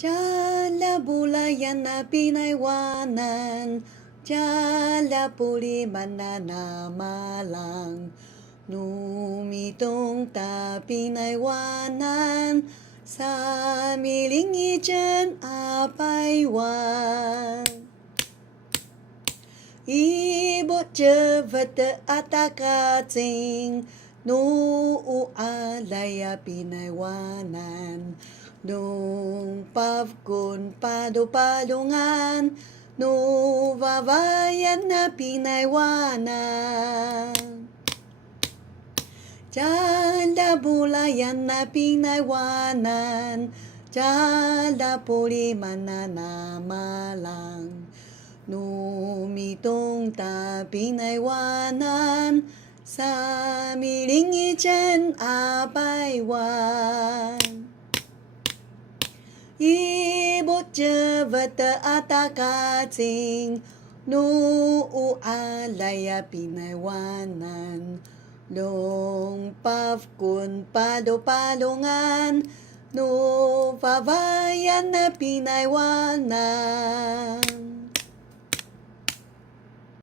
Jala bulayan na pinaywanan, jala puli mananamalang. Numitong ta pinaywanan, sa miling ijan apaywan. Ibot jevat atakating, nuu alaya pinaywanan. Nung pavkon padupalungan, nung vavayan na pinaywanan. Jala bulayan na pinaywanan, jala puli mananamalang. Numitong ta pinaywanan, sa miling ijan apaywan. Ibot jevat atakating, nuu alaya pinaywanan. Long pavkon padupalungan, no vavayan na pinaywanan.